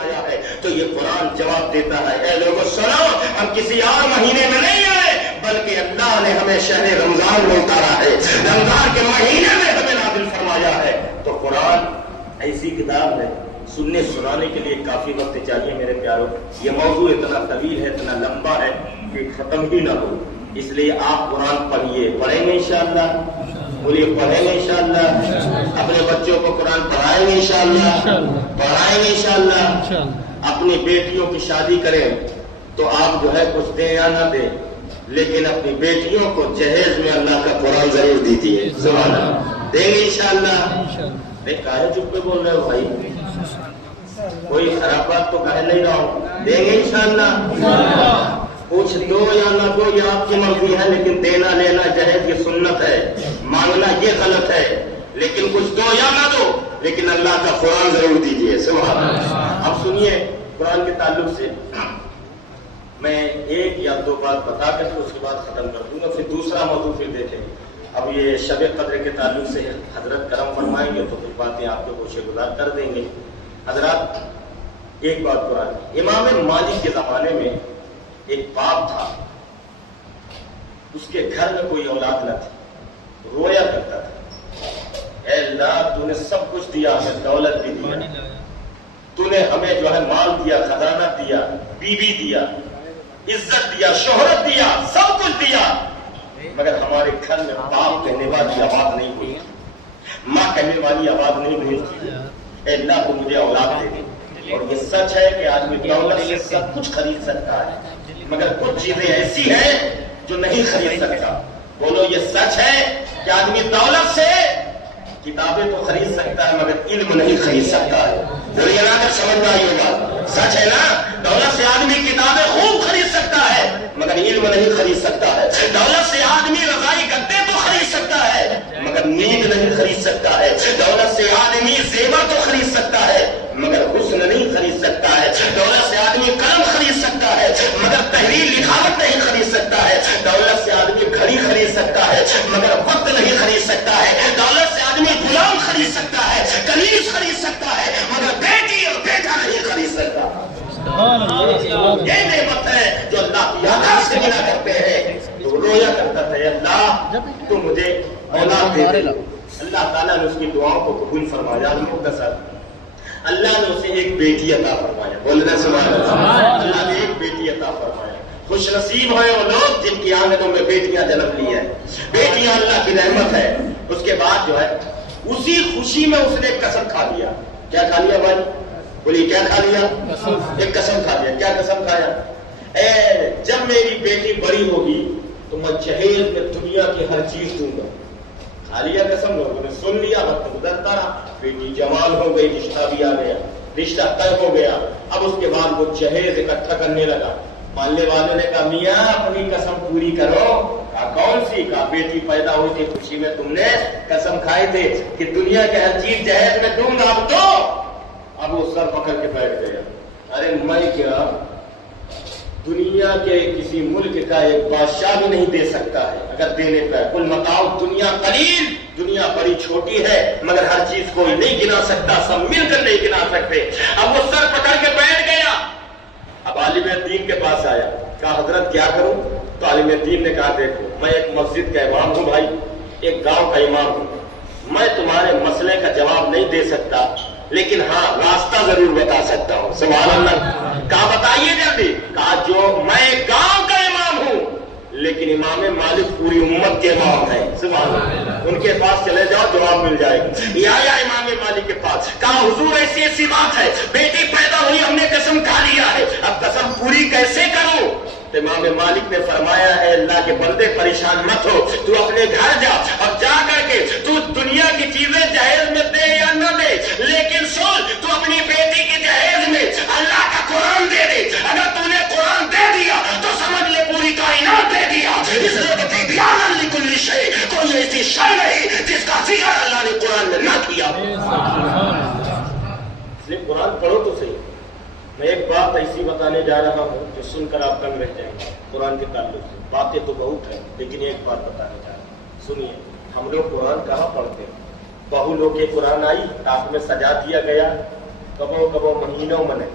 آیا ہے تو یہ قرآن جواب دیتا ہے، اے لوگوں سنو، ہم کسی اور مہینے میں نہیں آئے بلکہ اللہ نے ہمیں شہر رمضان میں اتارا ہے، رمضان کے مہینے میں ہمیں نازل فرمایا ہے۔ تو قرآن ایسی کتاب ہے، سننے سنانے کے لیے کافی وقت چاہیے میرے پیاروں۔ یہ موضوع اتنا طویل ہے، اتنا لمبا ہے کہ ختم ہی نہ ہو، اس لیے آپ قرآن پڑھیے، پڑھیں گے انشاءاللہ، بولیے پڑھیں گے انشاءاللہ، اپنے بچوں کو قرآن پڑھائیں گے انشاءاللہ، پڑھائیں گے انشاءاللہ۔ اپنی بیٹیوں کی شادی کریں تو آپ جو ہے کچھ دیں یا نہ دیں، لیکن اپنی بیٹیوں کو جہیز میں اللہ کا قرآن ضرور دیجیے، سبحان اللہ، دیں گے انشاءاللہ۔ نہیں کاہے چپ پہ بول رہے ہو بھائی، کوئی خراب بات تو کہہ نہیں رہا ہوں، دیں گے انشاءاللہ۔ کچھ دو یا نہ دو یہ آپ کی مرضی ہے، لیکن دینا لینا جہیز یہ سنت ہے، مانگنا یہ غلط ہے، لیکن کچھ دو یا نہ دو لیکن اللہ کا قرآن ضرور دیجیے، سبحان اللہ۔ اب سنیے، قرآن کے تعلق سے میں ایک یا دو بات بتا کے پھر اس کے بعد ختم کر دوں گا، پھر دوسرا موضوع پھر دیکھیں گے۔ اب یہ شب قدر کے تعلق سے حضرت کرم فرمائیں گے تو کچھ باتیں آپ کے گوشے گزار کر دیں گے۔ حضرات ایک بات قرآن، امام مالک کے زمانے میں ایک باپ تھا، اس کے گھر میں کوئی اولاد نہ تھی، رویا کرتا تھا، اے اللہ تو نے سب کچھ دیا، ہمیں دولت بھی دیا، تو نے ہمیں جو ہے مال دیا، خزانہ دیا، بیوی دیا، عزت دیا، شہرت دیا، سب کچھ دیا، مگر ہمارے گھر میں باپ کہنے والی آواز نہیں ہوئی، ماں کہنے والی آواز نہیں ہوئی، اے اللہ تو مجھے اولاد دے دے۔ اور یہ سچ ہے کہ آدمی دولت سے سب کچھ خرید سکتا ہے، مگر کچھ چیزیں ایسی ہیں جو نہیں خرید سکتا۔ بولو یہ سچ ہے کہ آدمی دولت سے کتابیں تو خرید سکتا ہے مگر علم نہیں خرید سکتا ہے۔ بولیے نا، اگر سمجھ میں آئی ہوگا، سچ ہے نا، دولت سے آدمی کتابیں خوب خرید سکتا ہے مگر علم نہیں خرید سکتا ہے۔ دولت سے آدمی رضائی گدے تو خرید سکتا ہے مگر نیند نہیں خرید سکتا ہے۔ دولت سے آدمی زیور تو خرید سکتا ہے مگر حسن نہیں خرید سکتا ہے۔ دولت سے آدمی قلم خرید سکتا ہے مگر تحریر لکھاوٹ نہیں خرید سکتا ہے۔ دولت سے آدمی گھڑی خرید سکتا ہے مگر وقت نہیں خرید سکتا ہے۔ دولت سے آدمی غلام خرید سکتا ہے، کنیز خرید سکتا ہے مگر بیٹی اور بیٹا نہیں خرید سکتا۔ یہ نعمت ہے جو اللہ کی یاد سے ملا کرتے ہیں۔ تو رویا کرتا تھا، اللہ تو مجھے اولاد دے دے۔ اللہ تعالیٰ نے اس کی دعاؤں کو قبول فرمایا، مختصر اللہ نے اسے ایک بیٹی عطا فرمایا، بولنا سبحان اللہ، اللہ نے ایک بیٹی عطا فرمایا۔ خوش نصیب ہوئے وہ لوگ جن کی آنگنوں میں بیٹیاں جنم لی ہیں، بیٹیاں اللہ کی رحمت ہے۔ اس کے بعد جو ہے اسی خوشی میں اس نے ایک قسم کھا لیا۔ کیا کھا لیا بھائی؟ بولیے کیا کھا لیا؟ ایک قسم کھا لیا۔ کیا قسم کھایا؟ اے جب میری بیٹی بڑی ہوگی تو میں جہیز میں دنیا کی ہر چیز دوں گا۔ کھا لیا قسم، لوگوں نے سن لیا، وقت گزرتا رہا، بیٹی جوان ہو گئی، رشتہ بھی آ گیا، رشتہ طے ہو گیا۔ اب اس کے بعد وہ جہیز اکٹھا کرنے لگا۔ ماننے والوں نے کہا میاں اپنی قسم پوری کرو۔ کہا کون سی؟ کہا بیٹی پیدا ہوئی تھی خوشی میں تم نے قسم کھائی تھی کہ دنیا کے ہر چیز جہیز میں دوں گا، اب تو۔ اب وہ سر پکڑ کے بیٹھ گیا، ارے میں کیا دنیا کے کسی ملک کا ایک بادشاہ بھی نہیں دے سکتا ہے اگر دینے پہ۔ کل متاع دنیا قلیل، دنیا بڑی چھوٹی ہے مگر ہر چیز کوئی نہیں گنا سکتا، سب مل کر نہیں گنا سکتے۔ اب وہ سر پکڑ کے بیٹھ گیا۔ اب عالم دین کے پاس آیا، کہا حضرت کیا کروں؟ تو عالم دین نے کہا دیکھو میں ایک مسجد کا امام ہوں بھائی، ایک گاؤں کا امام ہوں، میں تمہارے مسئلے کا جواب نہیں دے سکتا لیکن ہاں راستہ ضرور بتا سکتا ہوں۔ سبحان اللہ۔ کہا بتائیے جلدی۔ کہا جو میں گاؤں کا امام ہوں لیکن امام مالک پوری امت کے امام ہیں، سبحان اللہ، ان کے پاس چلے جاؤ جواب مل جائے گا۔ یہ آیا امام مالک کے پاس، کہا حضور ایسی ایسی بات ہے، بیٹی پیدا ہوئی، ہم نے قسم کھا لیا ہے، اب قسم پوری کیسے کروں؟ تو امام مالک نے فرمایا ہے اللہ کے بندے پریشان مت ہو، تو اپنے گھر جا اور جا کر کے تو دنیا کی چیزیں جہیز میں دے یا نہ دے، لیکن سن تو اپنی بیٹی کی جہیز میں اللہ کا قرآن دے دے۔ اگر تو نے قرآن دے دیا تو سمجھ لے پوری کائنات دے دیا۔ اس لیے کہ تبیان لکل شیء، کوئی ایسی شے نہیں جس کا ذکر اللہ نے قرآن میں نہ کیا۔ اس لیے قرآن پڑھو تو صحیح۔ میں ایک بات ایسی بتانے جا رہا ہوں جو سن کر آپ دنگ رہ جائیں گے قرآن کے تعلق سے۔ باتیں تو بہت ہیں لیکن ایک بات بتانے جا رہا ہوں، سنیے۔ ہم لوگ قرآن کہاں پڑھتے ہیں؟ بہو لوگ کے قرآن آئی رات میں سجا دیا گیا، کبو کبو مہینوں میں نہیں،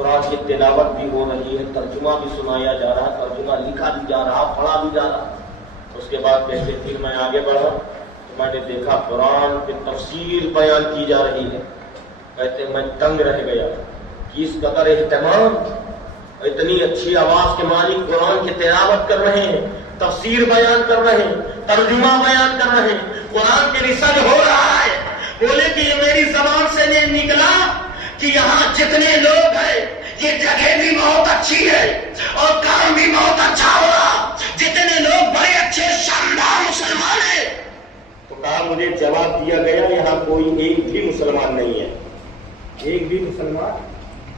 قرآن کی تلاوت بھی ہو رہی ہے، ترجمہ بھی سنایا جا رہا، ترجمہ لکھا بھی جا رہا، پڑھا بھی جا رہا۔ اس کے بعد کہتے پھر میں آگے بڑھا تو میں نے دیکھا قرآن کی تفسیر بیان کی جا رہی ہے۔ کہتے میں دنگ رہ گیا کہ اس قدر اہتمام، اتنی اچھی آواز کے مالک قرآن کی تلاوت کر رہے ہیں، تفسیر بیان کر رہے ہیں، ترجمہ بیان کر رہے ہیں، قرآن کے ریسرچ ہو رہا ہے۔ بولے کہ یہ میری زبان سے نہیں نکلا کہ یہاں جتنے لوگ ہیں یہ جگہ بھی بہت اچھی ہے اور کام بھی بہت اچھا ہو رہا، جتنے لوگ بڑے اچھے شاندار مسلمان ہیں۔ تو کہا مجھے جواب دیا گیا یہاں کوئی ایک بھی مسلمان نہیں ہے، ایک بھی مسلمان،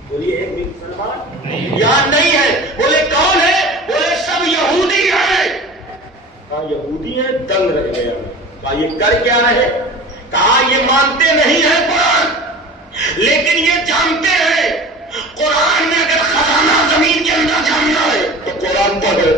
بولیے ایک بھی مسلمان یہاں نہیں ہے۔ بولے کون ہے؟ بولے سب یہودی ہیں۔ کہا یہودی ہیں؟ دنگ رہ گیا۔ کہا یہ کر کیا رہے؟ کہا یہ مانتے نہیں ہیں قرآن، لیکن یہ جانتے ہیں قرآن میں اگر خزانہ زمین کے اندر جاننا ہے تو قرآن پڑھو،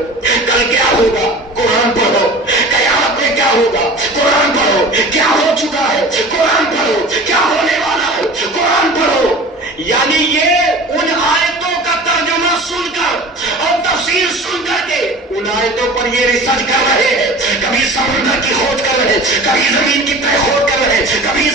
کل کیا ہوگا قرآن پڑھو، قیامت میں کیا ہوگا قرآن پڑھو، کیا ہو چکا ہے قرآن پڑھو، کیا ہونے والا ہے قرآن پڑھو۔ یعنی یہ ان آیتوں کا ترجمہ سن کر اور تفسیر سن کر کے ان آیتوں پر یہ ریسرچ کر رہے ہیں، کبھی سمندر کی کھوج کر رہے ہیں، کبھی زمین کی تہ کھوج کر رہے ہیں، کبھی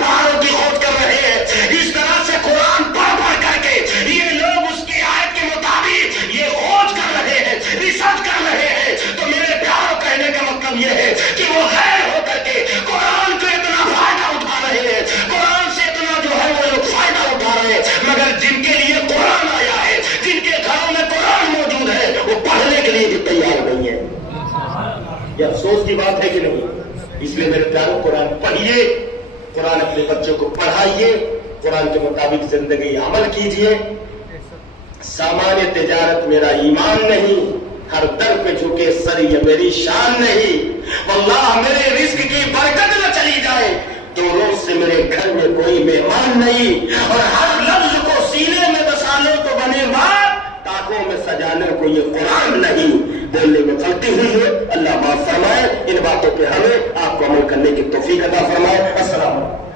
پہاڑوں کی کھوج کر رہے ہیں۔ اس طرح سے قرآن پڑھ پڑھ کر کے یہ لوگ اس کی آیت کے مطابق یہ کھوج کر رہے ہیں، ریسرچ کر رہے ہیں۔ تو میرے پیاروں کہنے کا مطلب یہ ہے کہ وہ غیر ہو کر کے قرآن کو اتنا فائدہ اٹھا رہے ہیں، قرآن سے اتنا جو ہے وہ لوگ فائدہ اٹھا رہے ہیں، مگر جن کے لیے قرآن آیا ہے، جن کے گھروں میں قرآن موجود ہے، وہ پڑھنے کے لیے بھی تیار نہیں ہے۔ یہ افسوس کی بات ہے کہ نہیں؟ اس لیے میرے پیاروں قرآن پڑھیے، قرآن اپنے بچوں کو پڑھائیے، قرآن کے مطابق زندگی عمل کیجیے۔ سامان تجارت میرا ایمان نہیں، ہر در پہ جھکے سر یہ میری شان نہیں۔ واللہ میرے رزق کی برکت نہ چلی جائے، 2 روز سے میرے گھر میں کوئی مہمان نہیں، اور ہر لفظ کو سینے میں بسا لو تو بنے بات، ٹاکوں میں سجانے کو یہ قرآن نہیں۔ بولنے میں غلطی ہوئی ہے، اللہ معاف فرمائے، ان باتوں پہ ہمیں آپ کو عمل کرنے کی توفیق عطا فرمائے۔ السلام علیکم۔